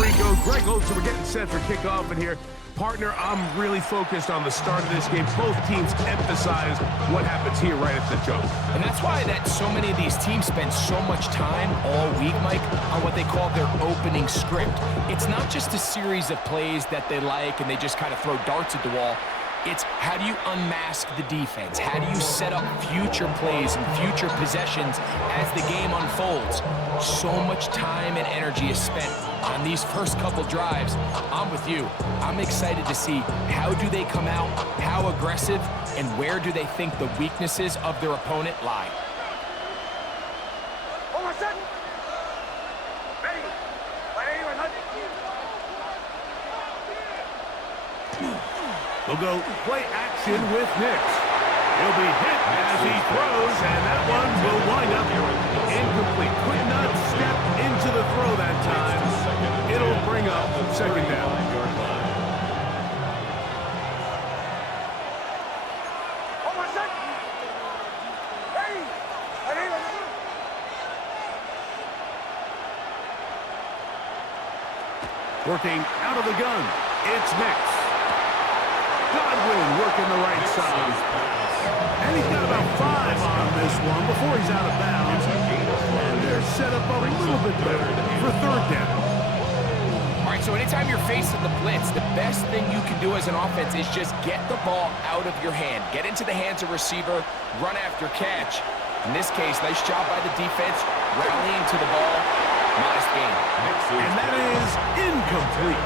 Rico. Greg Olsen, we're getting set for kickoff in here. Partner, I'm really focused on the start of this game. Both teams emphasize what happens here right at the jump. And that's why that so many of these teams spend so much time all week, Mike, on what they call their opening script. It's not just a series of plays that they like and they just kind of throw darts at the wall. It's how do you unmask the defense? How do you set up future plays and future possessions as the game unfolds? So much time and energy is spent on these first couple drives. I'm with you. I'm excited to see how do they come out, how aggressive, and where do they think the weaknesses of their opponent lie. We'll go play action with Nix. He'll be hit as he throws, and that one will wind up incomplete. Could not step into the throw that time. It'll bring up second down. Working out of the gun, it's Nix. Godwin working the right side. And he's got about 5 on this one before he's out of bounds. And they're set up a little bit better for third down. All right, so anytime you're facing the blitz, the best thing you can do as an offense is just get the ball out of your hand. Get into the hands of receiver, run after catch. In this case, nice job by the defense, rallying to the ball. Modest game. And that is incomplete.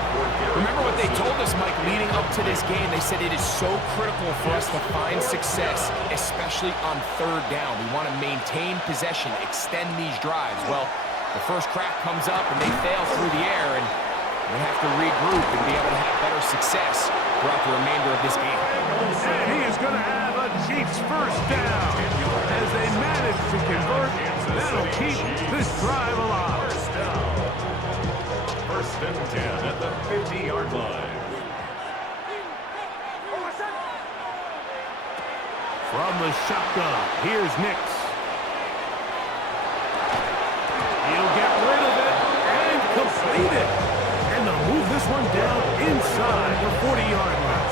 Remember what they told us, Mike, leading up to this game. They said it is so critical for us to find success, especially on third down. We want to maintain possession, extend these drives. Well, the first crack comes up and they fail through the air, and we have to regroup and be able to have better success throughout the remainder of this game. And he is going to have a Chiefs first down as they manage to convert. That'll keep this drive alive. First and 10 at the 50-yard line. From the shotgun, here's Nix. He'll get rid of it and complete it. And they'll move this one down inside the 40-yard line.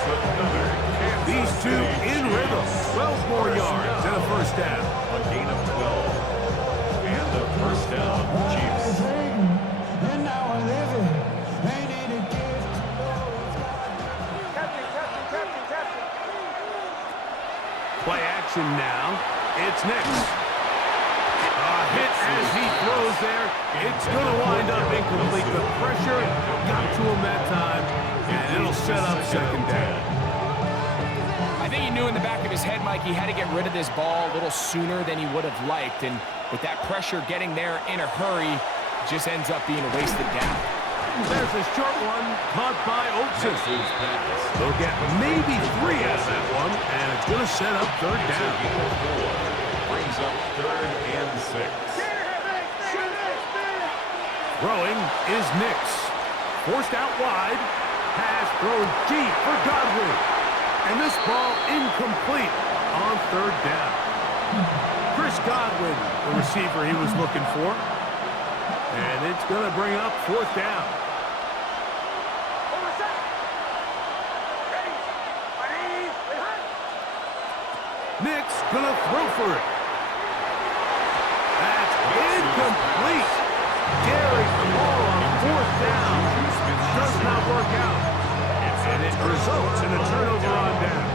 These two in rhythm. 12 more yards and a first down. A gain of 12. And the first down, Chiefs. Play action now. It's Nix. A hit as he throws there. It's going to wind up incomplete. The pressure got to him that time, and it'll set up second down. I think he knew in the back of his head, Mike, he had to get rid of this ball a little sooner than he would have liked. And with that pressure getting there in a hurry, it just ends up being a wasted down. There's a short one caught by Olsen. They'll get maybe 3 out of that one, and it's going to set up third down. Brings up third and 6. Throwing is Nix. Forced out wide. Pass thrown deep for Godwin. And this ball incomplete on third down. Chris Godwin, the receiver he was looking for. And it's going to bring up fourth down. Nix going to throw for it. That's incomplete. Gary, the ball on fourth down does not work out. And it results in a turnover on down.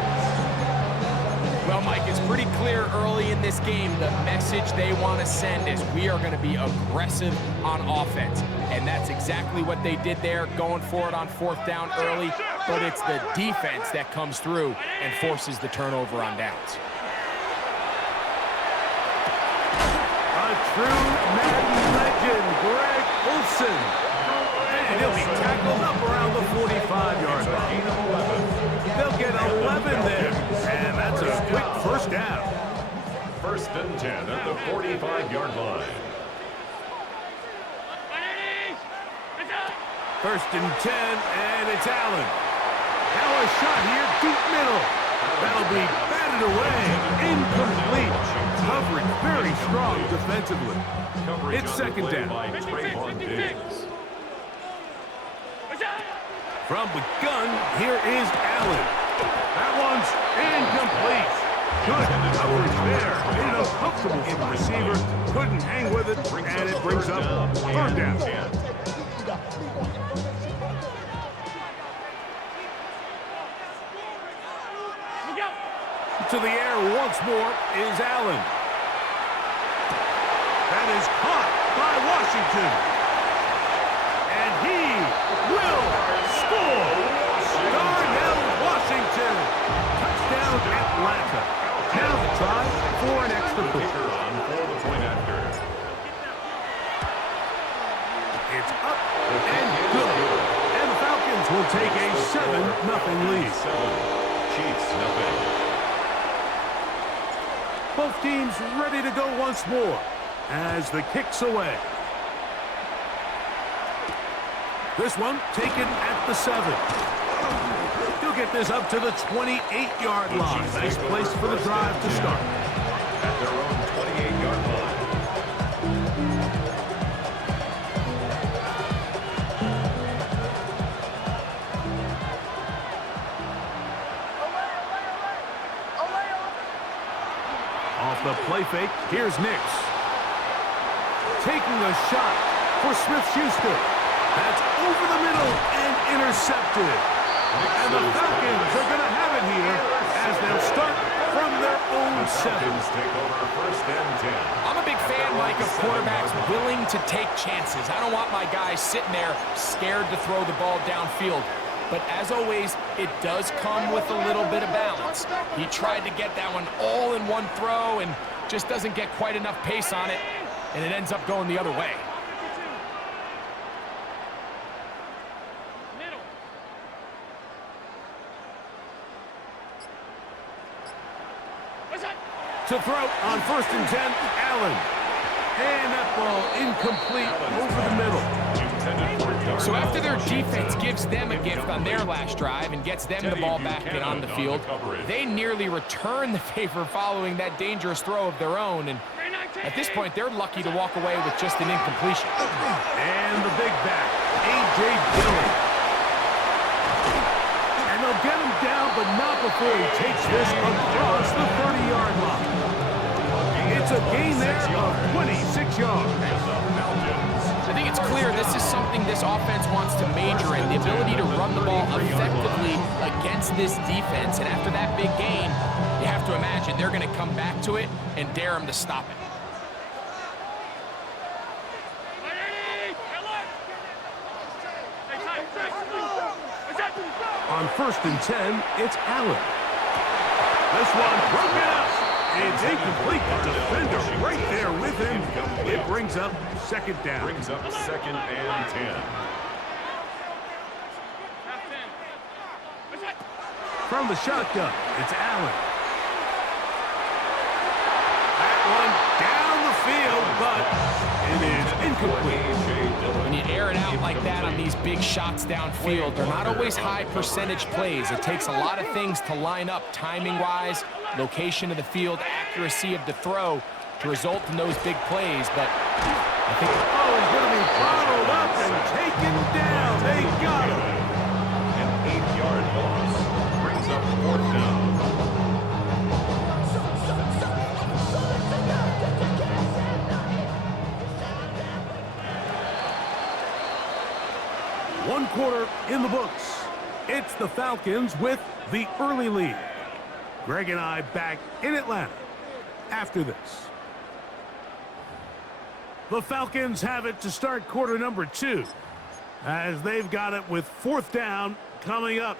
Well, Mike, it's pretty clear early in this game the message they want to send is we are going to be aggressive on offense. And that's exactly what they did there, going for it on fourth down early. But it's the defense that comes through and forces the turnover on downs. A true Madden legend, Greg Olsen. And he'll be tackled up around the 45-yard line. They'll get 11 there, and that's a quick first down. First and 10 at the 45-yard line. First and 10, and it's Allen. Now a shot here, deep middle. That'll be batted away, incomplete. Coverage very strong defensively. It's second down. From the gun, here is Allen. That one's incomplete. Good coverage there. Made it uncomfortable for the receiver. Couldn't hang with it, and it brings up third down. To the air once more is Allen. That is caught by Washington. And he will score. Darnell Washington. Touchdown Atlanta. Now the try for an extra point. It's up and good. And the Falcons will take a 7-0 lead. Chiefs, nothing. Both teams ready to go once more as the kick's away. This one taken at the 7. He'll get this up to the 28-yard line. Nice place for the drive to start. At their own 28-yard line. Off the play fake, here's Nix. Taking a shot for Smith-Schuster. That's over the middle and intercepted. And the Falcons are going to have it here as they'll start from their own 7. Take over first and 10. I'm a big fan, Mike, of quarterbacks willing to take chances. I don't want my guys sitting there scared to throw the ball downfield. But as always, it does come with a little bit of balance. He tried to get that one all in one throw and just doesn't get quite enough pace on it, and it ends up going the other way. To throw on first and 10, Allen. And that ball incomplete over the middle. So after their defense gives them a gift on their last drive and gets them the ball back and on the field, they nearly return the favor following that dangerous throw of their own. And at this point, they're lucky to walk away with just an incompletion. And the big back, A.J. Dillon. And they'll get him down, but not before he takes this across the 30-yard line. It's a gain there of 26 yards. I think it's clear this is something this offense wants to major in, the ability to run the ball effectively against this defense. And after that big gain, you have to imagine they're going to come back to it and dare them to stop it. On first and 10, it's Allen. This one broken up. It's incomplete. The defender right there with him. It brings up second down. Brings up second and 10. From the shotgun, it's Allen. That one down the field, but it is incomplete. When you air it out like that on these big shots downfield, they're not always high percentage plays. It takes a lot of things to line up timing-wise, location of the field, accuracy of the throw to result in those big plays. But I think he's going to be bottled up and taken down. They got him. An 8-yard loss brings up fourth down. One quarter in the books. It's the Falcons with the early lead. Greg and I back in Atlanta after this. The Falcons have it to start quarter number 2 as they've got it with fourth down coming up.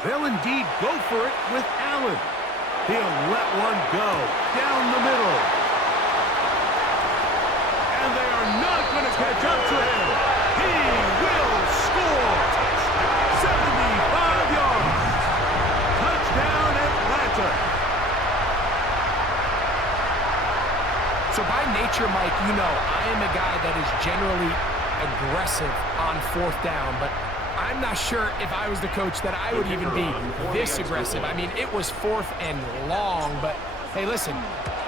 They'll indeed go for it with Allen. He'll let one go down the middle. And they are not going to catch up to him. He will score. 75 yards. Touchdown Atlanta. So by nature, Mike, you know I am a guy that is generally aggressive on 4th down, but I'm not sure if I was the coach that I would even be this aggressive. I mean, it was 4th and long, but hey, listen,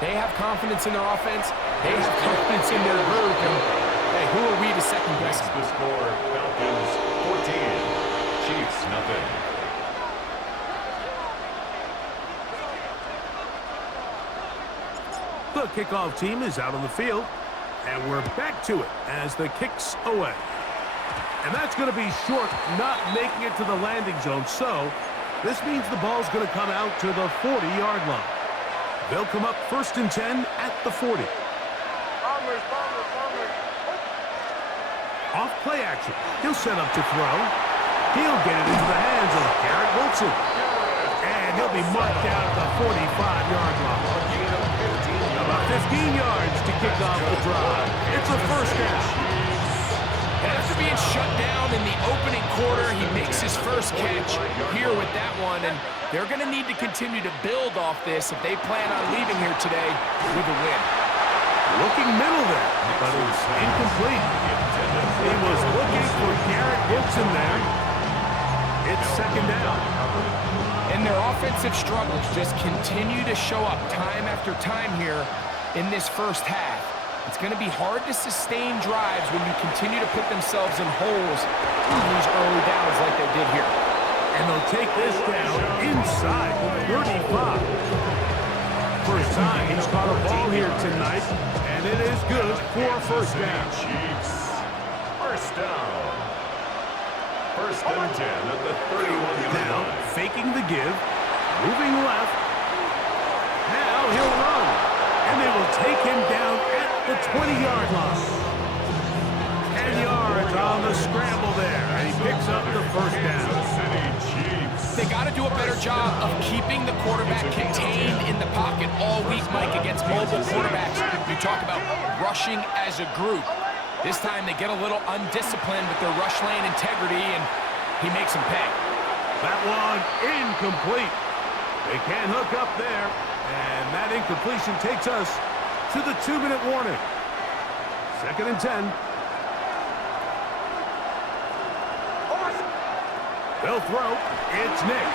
they have confidence in their offense. They have confidence in their group, and hey, who are we to second guess? The score, Falcons 14, Chiefs nothing. The kickoff team is out on the field, and we're back to it as the kick's away. And that's going to be short, not making it to the landing zone. So this means the ball's going to come out to the 40-yard line. They'll come up 1st and 10 at the 40. Off play action. He'll set up to throw. He'll get it into the hands of Garrett Wilson. And he'll be marked down at the 45-yard line. About 15 yards to kick off the drive. It's a 1st down. And after being shut down in the opening quarter, he makes his first catch here with that one, and they're going to need to continue to build off this if they plan on leaving here today with a win. Looking middle there, but it's incomplete. He was looking for Garrett Wilson there. It's 2nd down. And their offensive struggles just continue to show up time after time here in this first half. It's going to be hard to sustain drives when you continue to put themselves in holes on these early downs like they did here. And they'll take this down inside the 35. First time he's caught a ball here tonight, and it is good for a 1st down. Chiefs, 1st down. 1st and 10 at the 31-yard Now, line. faking the give, moving left. Now he'll run, and they will take him down at the 20-yard line. 10 yards on the scramble there, and he picks up the 1st down. They got to do a better job of keeping the quarterback contained in the pocket all week, Mike, against mobile quarterbacks. You talk about rushing as a group. This time they get a little undisciplined with their rush lane integrity, and he makes them pay. That one incomplete. They can't hook up there, and that incompletion takes us to the 2-minute warning. 2nd and 10. They'll throw. It's Nix.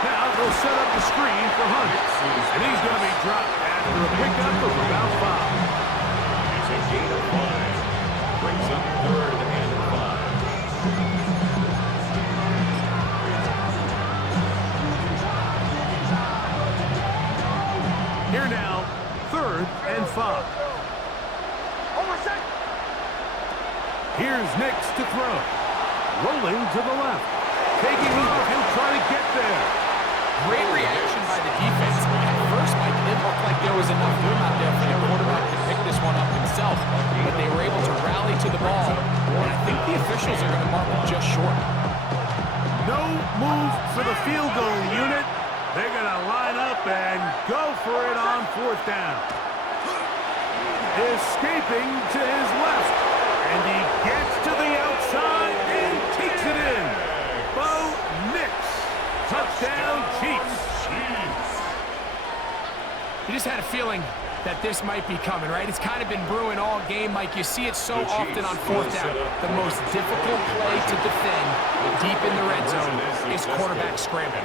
Now they'll set up the screen for Hunt, and he's going to be dropped after a pickup of about 5. It's a gain of 5. Brings up 3rd and 5. Here now, 3rd and 5. Here's Nix to throw. Rolling to the left. Taking off, he'll try to get there. Great reaction by the defense. At first, Mike, it looked like there was enough room out there for the quarterback to pick this one up himself, but they were able to rally to the ball, and I think the officials are going to mark him just short. No move for the field goal unit. They're going to line up and go for it on 4th down. Escaping to his left, and he gets to the outside and takes it in. Bo Nix. Touchdown, Chiefs. You just had a feeling that this might be coming, right? It's kind of been brewing all game, Mike. You see it so often on 4th down. The most difficult play to defend deep in the red zone is quarterback scramble.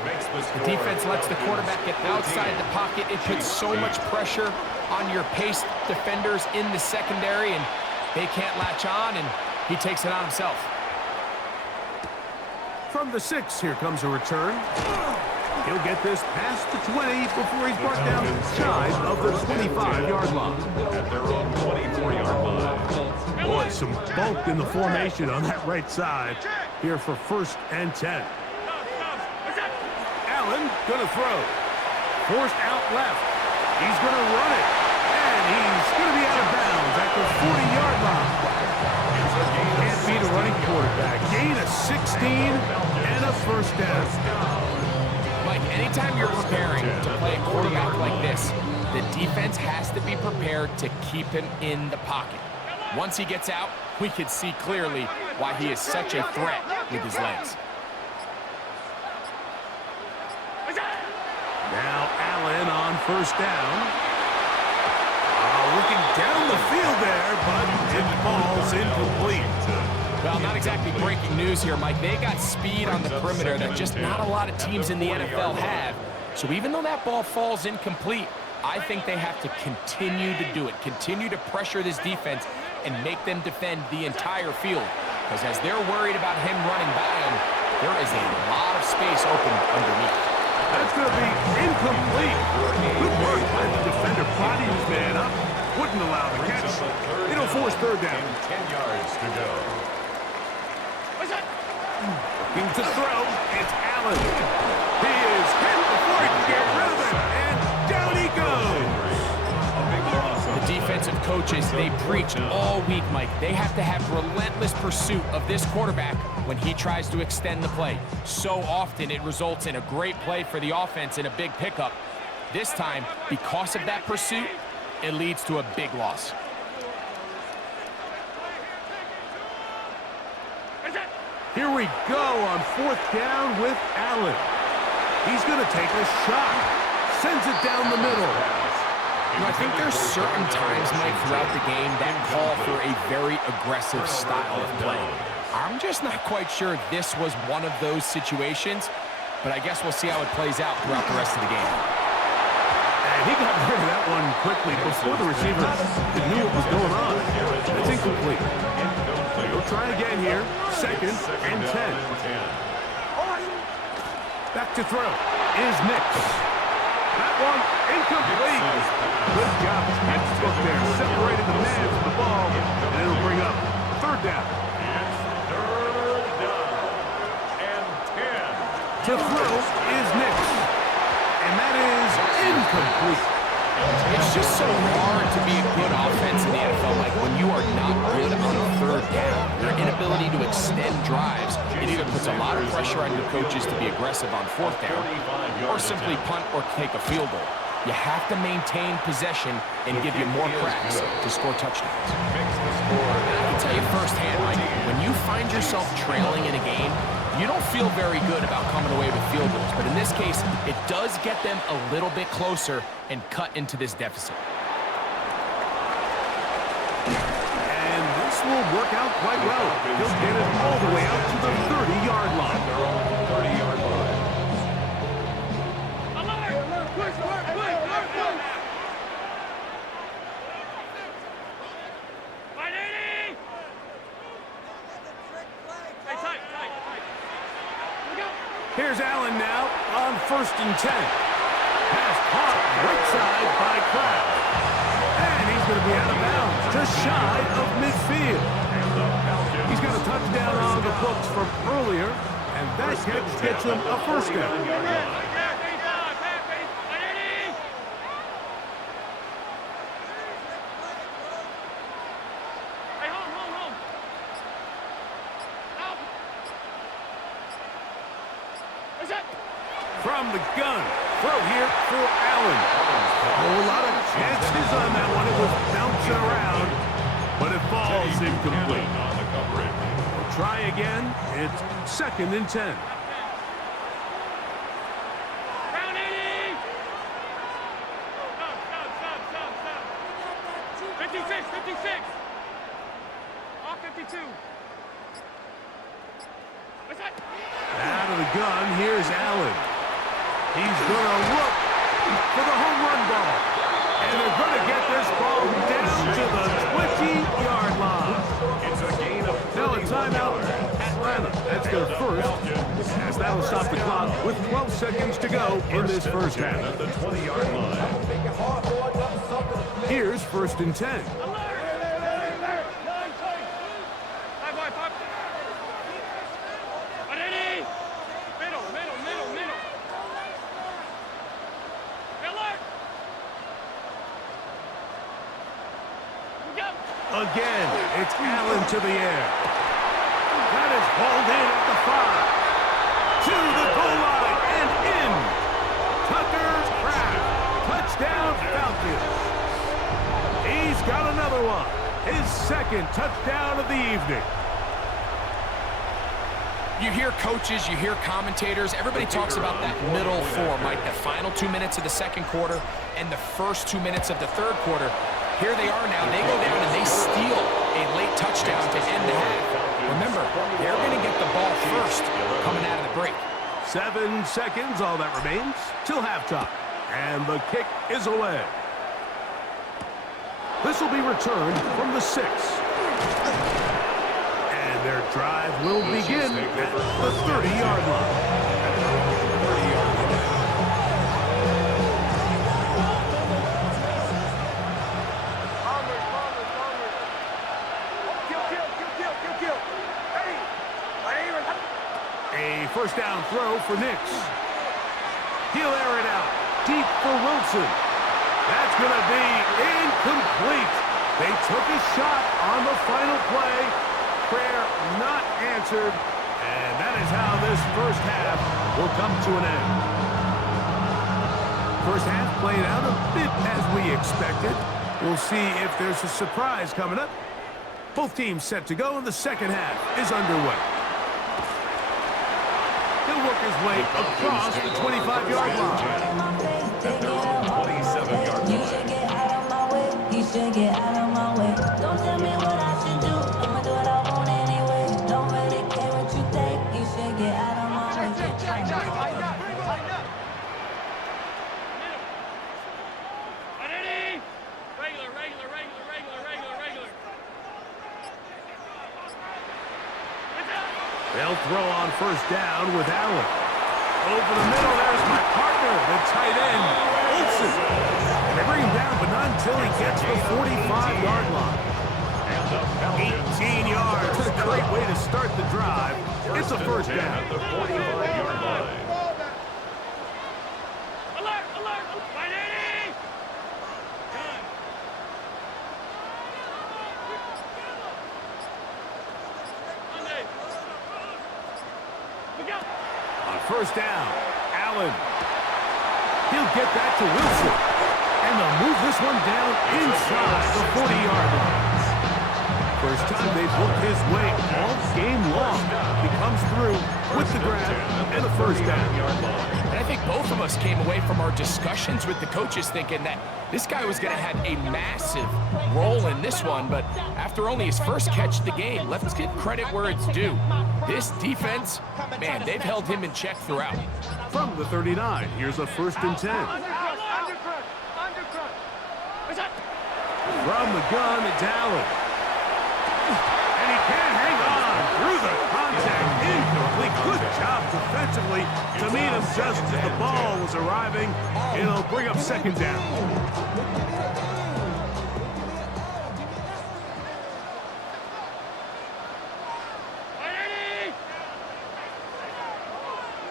The defense lets the quarterback get outside the pocket. It puts so much pressure on your paced defenders in the secondary, and they can't latch on, and he takes it on himself. From the 6, here comes a return. He'll get this past the 20 before he's brought down shy of the 25-yard line. At their own 24-yard line. Boy, some bulk in the formation on that right side here for 1st and 10. Allen gonna throw. Forced out left. He's gonna run it. And he's gonna be out of bounds at the 40-yard line. Can't beat a running quarterback. Gain of 16 and a 1st down. Mike, anytime you're preparing to play a quarterback like this, the defense has to be prepared to keep him in the pocket. Once he gets out, we can see clearly why he is such a threat with his legs. Now Allen on 1st down. Looking down the field there, but didn't falls incomplete. Well, not exactly breaking news here, Mike. They got speed on the perimeter that just not a lot of teams in the NFL have. So even though that ball falls incomplete, I think they have to continue to do it, continue to pressure this defense and make them defend the entire field. Because as they're worried about him running by him, there is a lot of space open underneath. That's going to be incomplete. Good work by the defender, prodding his man up. Wouldn't allow the catch. It'll force third down. 10 yards to go. Looking to throw. It's Allen. He is hit before he can get rid of it. And down he goes. The defensive coaches, they preach all week, Mike. They have to have relentless pursuit of this quarterback when he tries to extend the play. So often it results in a great play for the offense and a big pickup. This time, because of that pursuit, it leads to a big loss. Here we go on fourth down with Allen. He's going to take a shot. Sends it down the middle. You know, I think there's certain times, Mike, throughout the game that call for a very aggressive style of play. I'm just not quite sure this was one of those situations, but I guess we'll see how it plays out throughout the rest of the game. And he got rid of that one quickly before the receiver knew what was going on. It's incomplete. We'll try again here. Second and 10. Back to throw is Nix. That one incomplete. Good job. Textbook there. Separated the man from the ball. And it'll bring up third down. It's third down and 10. To throw is Nix. And that is incomplete. It's just so hard to be a good offense in the NFL, Mike, when you are not good on third down. Your inability to extend drives, it either puts a lot of pressure on your coaches to be aggressive on fourth down or simply punt or take a field goal. You have to maintain possession and give you more cracks to score touchdowns. And I can tell you firsthand, Mike, when you find yourself trailing in a game, you don't feel very good about coming away with field goals. But in this case, it does get them a little bit closer and cut into this deficit. And this will work out quite well. He'll get it all the way out to the 30-yard line. They're on the 30-yard line. Here's Allen now on first and 10. Pass caught right side by Kraft. And he's going to be out of bounds, just shy of midfield. He's got a touchdown on the books from earlier, and that catch gets him a first down. From the gun, throw here for Allen. A whole lot of chances on that one. It was bouncing around, but it falls incomplete. We'll try again. It's second and 10. Round 80! Stop. 56, 56! Off 52. What's that? Out of the gun, here's Allen. He's going to look for the home run ball. And they're going to get this ball down to the 20-yard line. It's a gain of Now a timeout, Atlanta. That's their first. As that will stop the clock with 12 seconds to go in this first half. at the 20-yard line. Here's first and 10. Again, it's Allen to the air. That is hauled in at the 5. To the goal line and in. Tucker's Kraft. Touchdown Falcons. He's got another one. His second touchdown of the evening. You hear coaches, you hear commentators, everybody talks about that middle four, Mike, the final 2 minutes of the second quarter and the first 2 minutes of the third quarter. Here they are now. They go down and they steal a late 7 seconds, all that remains, till halftime. And the kick is away. This will be returned from the 6. And their drive will begin at the 30-yard line. A first down throw for Nix. He'll air it out deep for Wilson. That's going to be incomplete. They took a shot on the final play. Prayer not answered. And that is how this first half will come to an end. First half played out a bit as we expected. We'll see if there's a surprise coming up. Both teams set to go, and the second half is underway. He'll work his way across the 25-yard line. At their own 27-yard line. You should get out of my way. You should get out of my way. Don't tell me what I should do. I'ma do what I want anyway. Don't really care what you think. You should get out of my way. They'll throw on first down with Allen. Over the middle, there's my partner, the tight end, Olsen. And they bring him down, but not until he gets the 45-yard line. 18 yards. A great way to start the drive. It's a first down. At the 45-yard line. Alert, alert, 180! Monday. We go. On first down, Allen. He'll get that to Wilson. And they'll move this one down inside the 40-yard line. First time they've worked his way all game long. He comes through with the grab and the first down. And I think both of us came away from our discussions with the coaches thinking that this guy was going to have a massive role in this one, but after only his first catch of the game, let's give credit where it's due. This defense, man, they've held him in check throughout. From the 39, here's a 1st and 10. Undercut. What's that? From the gun, it's Allen. And he can't hang on through the contact. Incomplete. Good job defensively to meet him just as the ball was arriving. It'll bring up second down.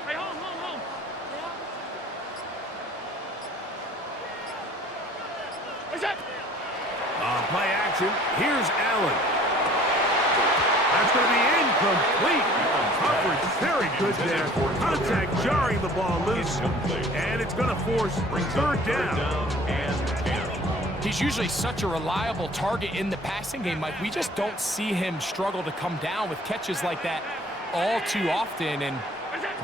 Hey, home. What's that? On play action, here's Allen. That's going to be incomplete. Coverage very good there. Contact jarring the ball loose. And it's going to force third down. He's usually such a reliable target in the passing game, Mike. We just don't see him struggle to come down with catches like that all too often. And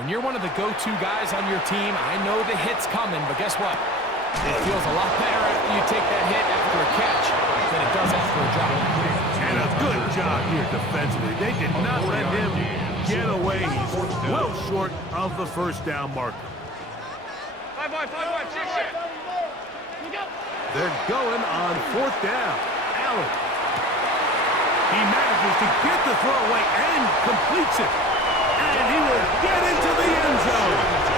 when you're one of the go-to guys on your team, I know the hit's coming, but guess what? It feels a lot better after you take that hit after a catch than it does after a drop. And a good job here defensively. They did not let him get away. He's well short of the first down marker. 5 wide, shit. We go. They're going on 4th down. Allen. He manages to get the throw away and completes it. And he will get into the end zone.